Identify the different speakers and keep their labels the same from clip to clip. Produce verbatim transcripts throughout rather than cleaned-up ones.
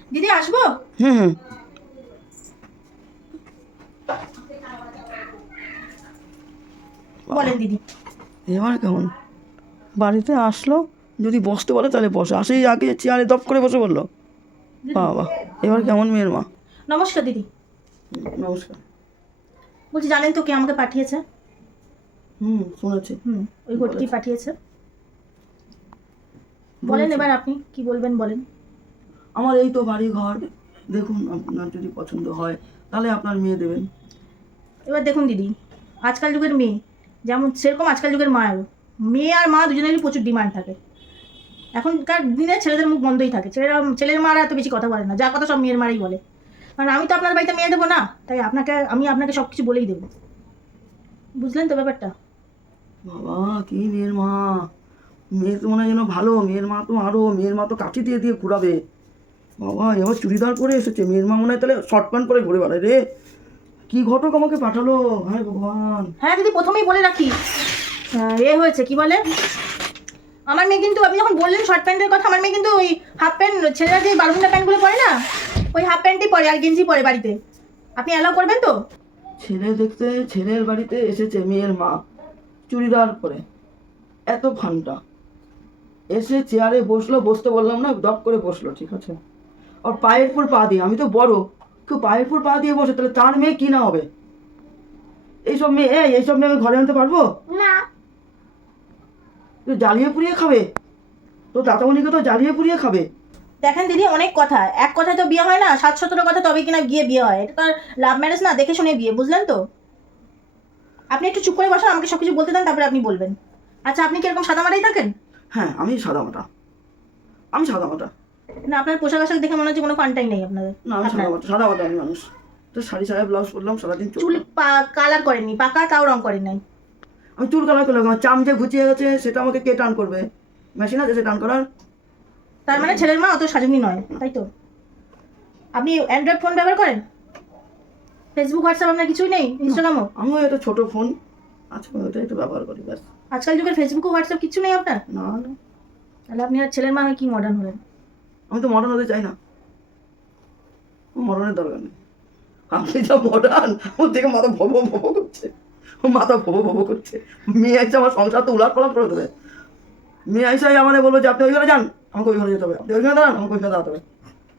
Speaker 1: দিদি আসবো?
Speaker 2: হুম হুম।
Speaker 1: বলেন দিদি।
Speaker 2: এবার কেমন বাড়িতে আসলো, যদি বসতে বলে তাহলে বসে, আসেই আগে চেয়ারে দপ করে বসে বললো বাবা। এবার কেমন মেয়ের মা।
Speaker 1: নমস্কার দিদি।
Speaker 2: নমস্কার।
Speaker 1: বলছি জানেন তো কে আমাকে পাঠিয়েছে?
Speaker 2: হুম শুনেছি।
Speaker 1: হুম ওই ঘটকি
Speaker 2: বলেছে।
Speaker 1: পাঠিয়েছে। বলেন
Speaker 2: বলেছে।
Speaker 1: এবার আপনি কি বলবেন বলেন।
Speaker 2: আমার এই তো বাড়ি ঘর, দেখুন আপনার যদি পছন্দ হয় তাহলে আপনার মেয়ে দেবেন।
Speaker 1: এবার দেখুন দিদি, আজকাল যুগের মেয়ে যেমন সেরকম আজকাল যুগের মায়েরও, মেয়ে আর মা দুজনেরই প্রচুর ডিমান্ড থাকে। এখনকার দিনে ছেলেদের মুখ বন্ধই থাকে, ছেলেরা ছেলের মারা এত বেশি কথা বলে না, যা কথা সব মেয়ের মারাই বলে। কারণ আমি তো আপনার বাড়িতে মেয়ে দেবো না, তাই আপনাকে আমি আপনাকে সব কিছু বলেই দেবো। বুঝলেন তো ব্যাপারটা?
Speaker 2: বাবা কি মেয়ের মা, মেয়ে তো মনে হয় যেন ভালো, মেয়ের মা তো আরো, মেয়ের মা তো কাঠি দিয়ে দিয়ে ঘুরাবে। বাবা এবার চুড়িদার পরে এসেছে, মেয়ের মা মনে হয় তাহলে শর্ট প্যান্ট পরে ঘুরে বেড়ায় রে। কি ঘটক আমাকে পাঠালো, হায় ভগবান।
Speaker 1: হ্যাঁ দিদি, প্রথমেই বলে রাখি, আহ, এ হয়েছে কি বলে, আমার মেয়ে কিন্তু আপনি যখন বললেন শর্ট প্যান্টের কথা, আমার মেয়ে কিন্তু ওই হাফ প্যান্ট, ছেলেরা যে বারমুন্ডা প্যান্টগুলো পরে না, ওই হাফ প্যান্টই পরে আর গেঞ্জি পরে বাড়িতে। আপনি অ্যালাউ করবেন তো?
Speaker 2: ছেলে দেখতে ছেলের বাড়িতে এসেছে মেয়ের মা চুড়িদার পরে, এত ফান্টা, এসে চেয়ারে বসলো, বসতে বললাম না, দপ করে বসলো, ঠিক আছে। আর পায়ের পর পা দিয়ে, আমি তো বড়, কেউ পায়ের পর পা দিয়ে বসে তাহলে তার মেয়ে কি না হবে। এইসব মেয়ে এই এইসব মেয়ে আমি ঘরে আনতে পারবো
Speaker 1: না।
Speaker 2: তুই জ্বালিয়ে পুড়িয়ে খাবে, তো দাদামণিকে তো জ্বালিয়ে পুড়িয়ে খাবে।
Speaker 1: দেখেন দিদি, অনেক কথা, এক কথায় তো বিয়ে হয় না, সাত সতেরো কথা তবে কিনা গিয়ে বিয়ে হয়। এটা তো আর লাভ ম্যারেজ না, দেখে শুনে বিয়ে, বুঝলেন তো? আপনি একটু চুপ করে বসেন, আমাকে সব কিছু বলতে দেন, তারপরে আপনি বলবেন। আচ্ছা, আপনি কি এরকম সাদামাটাই থাকেন?
Speaker 2: হ্যাঁ আমি সাদামাটা, আমি সাদামাটা।
Speaker 1: না, আপনার পোশাক আশাক দেখে মনে হচ্ছে কোনো ফান্টাই নেই আপনাদের।
Speaker 2: না আমি
Speaker 1: আপনার
Speaker 2: সাদামাটা, সাদামাটা আমি মানুষ। তো শাড়ি সায়া ব্লাউজ পরলাম সারাদিন
Speaker 1: চুল
Speaker 2: চললাম।
Speaker 1: কালার করেননি, পাকা তাও রং করেন নাই।
Speaker 2: আমি চুল কালার করলাম, আমার চাম যে ঘুচিয়ে গেছে সেটা আমাকে কে টান করবে, মেশিন আছে সে টান করার।
Speaker 1: তার মানে ছেলের মা অত সাজুনি নয়, তাই তো? আপনি অ্যান্ড্রয়েড ফোন ব্যবহার করেন? ফেসবুক হোয়াটসঅ্যাপ আপনার কিছুই নেই? ইনস্টাগ্রামও?
Speaker 2: আমিও একটা ছোট ফোন আছে, ওইটাই তো ব্যবহার করি ব্যাস।
Speaker 1: আজকাল যুগের ফেসবুক ও হোয়াটসঅ্যাপ কিছু নেই আপনার?
Speaker 2: না না,
Speaker 1: তাহলে আপনি আর ছেলের মা হয়ে কি মডার্ন হলেন?
Speaker 2: আমি তো মডার্ন হতে চাই না, মডার্নের দরকার নেই। আপনি যা মডার্ন, ওর থেকে মাথা ভবো ভবো করছে, ও মাথা ভবো ভবো করছে। মেয়ে আইসে আমার সংসার তো উলাট পালাট করে দেবে। মেয়ে আইসে আমাদের বলবো যে আপনি ওই ঘরে যান, আমাকে ওই ঘরে যেতে হবে, আপনি ওইখানে দাঁড়ান, আমাকে ওইখানে দাঁড়াতে হবে।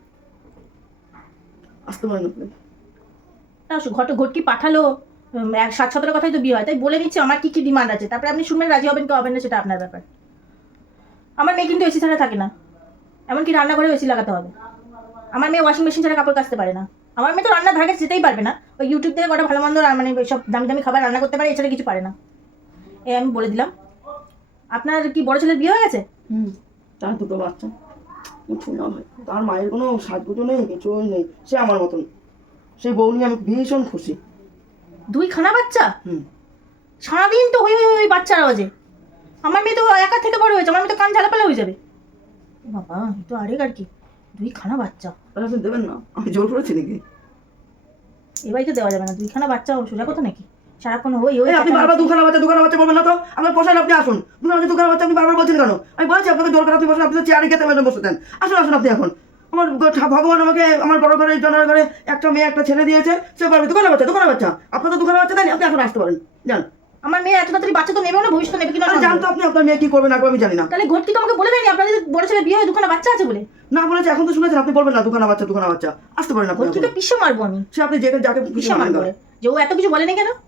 Speaker 2: আসতে পারেন আপনি।
Speaker 1: না, ঘট ঘটকি পাঠালো, উম, এক সাত সতেরো কথাই তো বিয়ে হয়, তাই বলে দিচ্ছি আমার কি কি ডিমান্ড আছে, তারপরে আপনি শুনবেন, রাজি হবেন কি হবেন না সেটা আপনার ব্যাপার। আমার মেয়ে কিন্তু এসি ছাড়া থাকে না, এমনকি রান্নাঘরেও এসি লাগাতে হবে। আমার মেয়ে ওয়াশিং মেশিন ছাড়া কাপড় কাচতে পারে না। আমার মেয়ে তো রান্নার ধারে কাছে যেতেই পারবে না, ওই ইউটিউব থেকে কটা ভালো মন্দ রা- মানে সব দামি দামি খাবার রান্না করতে পারে, এছাড়া কিছু পারে না। এই আমি বলে দিলাম। আপনার কি বড় ছেলের বিয়ে হয়ে গেছে?
Speaker 2: হুম, তার দুটো বাচ্চা, কিছু না ভাই, তার মায়ের কোনো সাজগুজো নেই, কিছুই নেই, সে আমার মতন। সেই বউ নিয়ে আমি ভীষণ খুশি।
Speaker 1: দুই খানা বাচ্চা?
Speaker 2: হুম।
Speaker 1: সারাদিন তো হই হই হই বাচ্চার আওয়াজে। আমার মেয়ে তো একা থেকে বড় হয়েছে, আমার মেয়ে তো কান ঝালাপালা হয়ে যাবে। বাবা, এ তো আরেক আর কি, দুই খানা বাচ্চা।
Speaker 2: তাহলে আপনি দেবেন না, আমি জোর করেছি নাকি?
Speaker 1: এবারই তো দেওয়া যাবে না, দুইখানা বাচ্চা সোজা কথা নাকি? সারাক্ষণ ওই ওই
Speaker 2: এই আপনি বারবার দুখানা বাচ্চা দুখানা বাচ্চা বলবেন না তো, আপনার পোষান, আপনি আসুন। দুখানা বাচ্চা দুখানা বাচ্চা আপনি বারবার বলছেন কেন? আমি বলছি আপনাকে জোর করে আপনি বসেন, আপনি তো চেয়ারে খেতে মেলে বসে দেন। আসুন আসুন আপনি এখন। আমার গ- ভগবান আমাকে আমার বড় ঘরে জনের ঘরে একটা মেয়ে একটা ছেলে দিয়েছে, সে পারবে দুখানা বাচ্চা দুখানা বাচ্চা, আপনার তো দুখানা বাচ্চা দেন, আপনি এখন আসতে পারেন, যান।
Speaker 1: আমার মেয়ে এত তাড়াতাড়ি বাচ্চা তো নেবেও না, ভবিষ্যৎ নেবে কিনা
Speaker 2: আরে
Speaker 1: সন্দেহ।
Speaker 2: জান তো আপনি আপনার মেয়ে কি করবেন না করবে আমি জানি না।
Speaker 1: তাহলে ঘটকি তো আমাকে বলে দেয়নি আপনাদের বড় ছেলে বিয়ে হয়ে দুখানা বাচ্চা আছে বলে?
Speaker 2: না বলেছে, এখন তো শুনেছেন, আপনি বলবেন না দুখানা বাচ্চা দুখানা বাচ্চা, আসতে পারেন আপনি
Speaker 1: ঘটকিকে
Speaker 2: এখন।
Speaker 1: পিষে মারবো আমি।
Speaker 2: সে আপনি যে যাকে খুশি
Speaker 1: পিষে
Speaker 2: মানেন
Speaker 1: মারবো
Speaker 2: করেন।
Speaker 1: যে ও এত কিছু বলেনি কেন?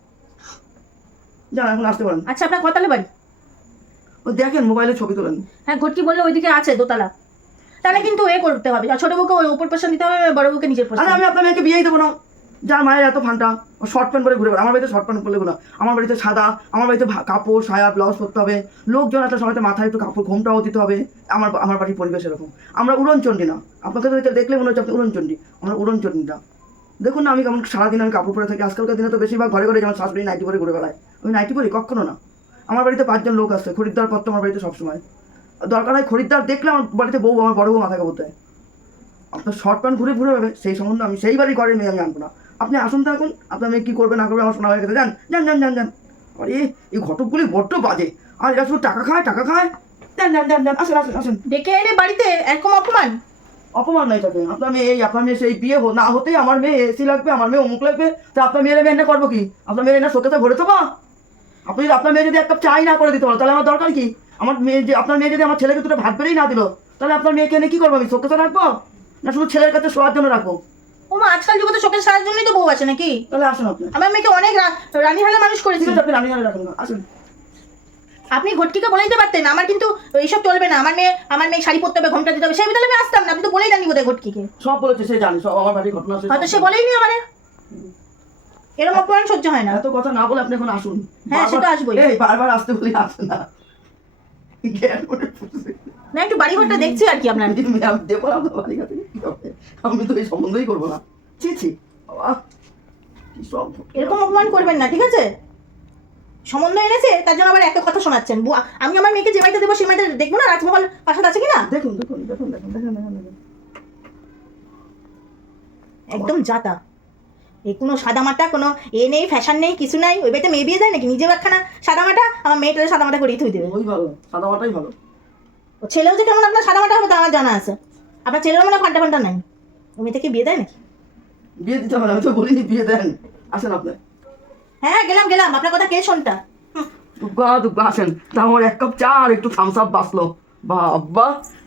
Speaker 2: যান এখন আসতে পারেন।
Speaker 1: আচ্ছা, আপনার কতালে বাড়ি?
Speaker 2: ও দেখেন মোবাইলে ছবি তোলেন।
Speaker 1: হ্যাঁ, ঘটকি বললে ওইদিকে আছে দোতলা, তাহলে কিন্তু এ করতে হবে, আর ছোট বউকে ওই উপর পোষণ দিতে হবে, বড় বউকে নিচের
Speaker 2: আরে
Speaker 1: পোষণ।
Speaker 2: আমি আপনার মেয়েকে বিয়েই দেবো না, যার মায়ের এত ফান্টা, ও শর্ট প্যান্ট পরে ঘুরে বেড়ায়। আমার বাড়িতে শর্ট প্যান্ট পরলে না, আমার বাড়িতে সাদা, আমার বাড়িতে ভা- কাপড় সায়া ব্লাউজ পরতে হবে, লোকজন একটা সময়তে মাথায় একটু কাপড় ঘোমটাও দিতে হবে। আমার আমার বাড়ির পরিবেশ এরকম। আমরা উড়নচণ্ডী না, আপনাকে তো এটা দেখলে মনে হচ্ছে আপনি উড়নচণ্ডী, আমরা উড়নচণ্ডী না। দেখুন না আমি কেমন সারাদিন আমি কাপড় পরে থাকি, আজকালকার দিনে তো বেশিরভাগ ঘরে ঘরে যেমন শাশুড়ি নাইটি পরে ঘুরে বেড়ায়, আমি নাইটি পরি কখনো না। আমার বাড়িতে পাঁচজন লোক আসছে, খরিদ্দার পত্র আমার বাড়িতে সবসময় দরকার হয়, খরিদ্দার দেখলে আমার বাড়িতে বউ, আমার বড় বউ মাথা কাপড় দেয়। আপনার শর্ট প্যান্ট ঘুরে ঘুরে হবে সেই সম্বন্ধে আমি সেই বাড়ি ঘরের মেয়ে আমি আনবো না। আপনি আসুন তো এখন, আপনার মেয়ে কী করবে না করবে আমার শোনা হয়ে গেছে, যান যান যান যান যান। আরে এই ঘটকগুলি বড্ড বাজে, আর এরা শুধু টাকা খায় টাকা খায়। যান যান যান যান, আসেন আসেন আসেন।
Speaker 1: ডেকে এনে বাড়িতে এরকম অপমান?
Speaker 2: অপমান নাই তাকে আপনার মেয়ে এই আপনার মেয়ে সেই বিয়ে হো- না হতেই আমার মেয়ে এসি লাগবে আমার মেয়ে অমুক লাগবে তা আপনার মেয়ের আমি এনে করবো কি আপনার মেয়ের এনে শোকেতে ভরে দেবো আপনি যদি আপনার মেয়ে যদি এক কাপ চাই না করে দিতে পারো তাহলে আমার দরকার কি আমার মেয়ে যে আপনার মেয়ে যদি আমার ছেলেকে দুটো ভাত বেড়েই না দিল তাহলে আপনার মেয়েকে এনে কি করবো আমি শোকেতে রাখবো না শুধু ছেলের কাছে শোয়ার জন্য রাখবো
Speaker 1: ও মা, আজকাল যুগে তো শোকের সারার জন্যই তো বউ আছে নাকি?
Speaker 2: তাহলে আসুন আপনি
Speaker 1: আমার মেয়েকে অনেক রা- রানীহালে মানুষ করেছি।
Speaker 2: ঠিক আছে আপনি রানি রানি রাখুন না আসুন
Speaker 1: আপনি ঘটকিকে বলে দিতে পারতেন আমার কিন্তু এইসব চলবে না, আমার মেয়ে আমার মেয়ে শাড়ি পরতে হবে, ঘোমটা দিতে হবে, সেই বিধালে আমি আসতাম না। আপনি তো বলেই জানি বোধহয় ঘটকিকে,
Speaker 2: সব বলেছে সে জানে সব আমার বাড়ির ঘটনা
Speaker 1: হয়তো সে বলেই নি আমারে। এরকম অপমান সহ্য হয় না।
Speaker 2: এত কথা না বলে আপনি এখন আসুন
Speaker 1: হ্যাঁ, সে তো
Speaker 2: বারবার-
Speaker 1: আসবোই।
Speaker 2: এই বারবার আসতে বলি আসে না জ্ঞান করে ফুটছে।
Speaker 1: না, একটু বাড়ি ঘরটা দেখছি আর কি আপনার।
Speaker 2: আমি দেবো না আপনার বাড়ি কাছে কি হবে? আমি তো এই সম্বন্ধই করবো না ছি ছি বাবা কি সব
Speaker 1: এরকম অপমান করবেন না, ঠিক আছে? সম্বন্ধ এনেছে তার জন্য আবার একটা কথা শোনাচ্ছেন। বু- আমি আমার মেয়েকে যে বাড়িতে দেবো সেই বাড়িতে দেখবো না রাজমহল প্রাসাদ আছে কিনা?
Speaker 2: দেখুন দেখুন দেখুন দেখুন দেখুন দেখুন দেখুন
Speaker 1: একদম জাতা। এই কোনো সাদামাটা কোনো এ নেই, ফ্যাশন নেই, কিছু নাই। ওই বাড়িতে মেয়ে বিয়ে দেয় নাকি? নিজেও একখানা সাদামাটা, আমার মেয়েটারে সাদামাটা করেই থুই দেবে।
Speaker 2: ওই ভালো সাদা মাটাই ভালো
Speaker 1: ও ছেলেও যে কেমন আপনার সাদামাটা হবে তা আমার জানা আছে। আপনার ছেলেরও মনে হয় ফান্টা ফান্টা নাই। ও মেয়ে থেকে বিয়ে দেয় নাকি?
Speaker 2: বিয়ে দিতে হবে না, আমি তো বলিনি বিয়ে দেন আসেন আপনি
Speaker 1: হ্যাঁ, গেলাম গেলাম, আপনার কথা কে শোনটা? হুম।
Speaker 2: দুগ্গা দুগ্গা আসেন তা আমার এক কাপ চা আর একটু থামস আপ বাঁচলো বাবা